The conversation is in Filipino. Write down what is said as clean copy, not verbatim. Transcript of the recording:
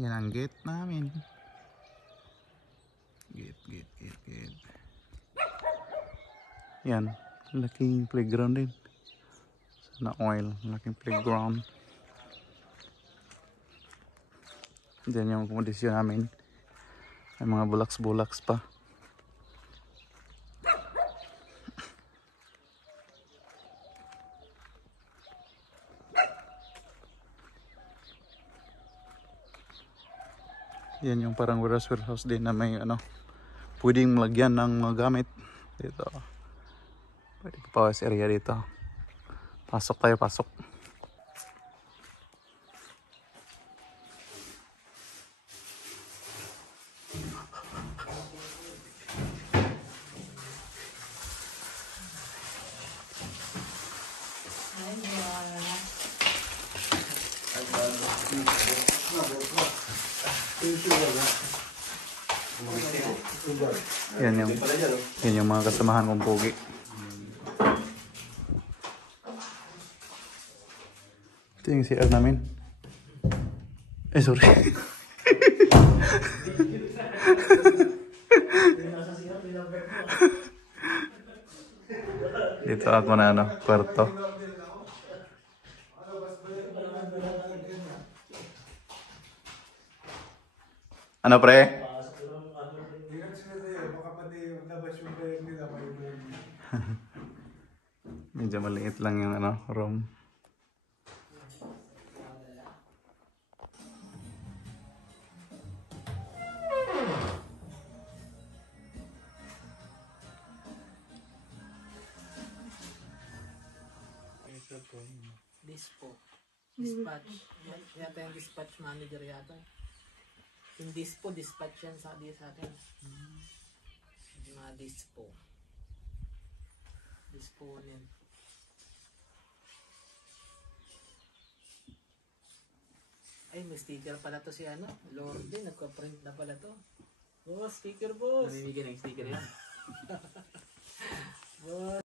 Yan ang gate namin. Gate. Yan, laking playground din. Sana oil, laking playground. Diyan yung akomodasyon namin. May mga bulaks-bulaks pa. Yan yung parang warehouse din na may ano, pwedeng malagyan ng mga gamit dito. Pwede pa pawas area dito. Pasok tayo, pasok. Yan yung mga kasamahan kong pogi. Ito yung CR namin. Sorry. Dito ako na ano, kwarto. Ano pre? Medyo maliit lang yung ano, room. Dispo. Dispatch. Yata yung dispatch manager yata. Yung dispo, dispatch yan sa atin. Yung mga dispo. Disponin. Ay, may sticker pala to si ano. Lorde, nagka-print na pala to. Boss, sticker boss. Namimigay ng sticker yan. Boss.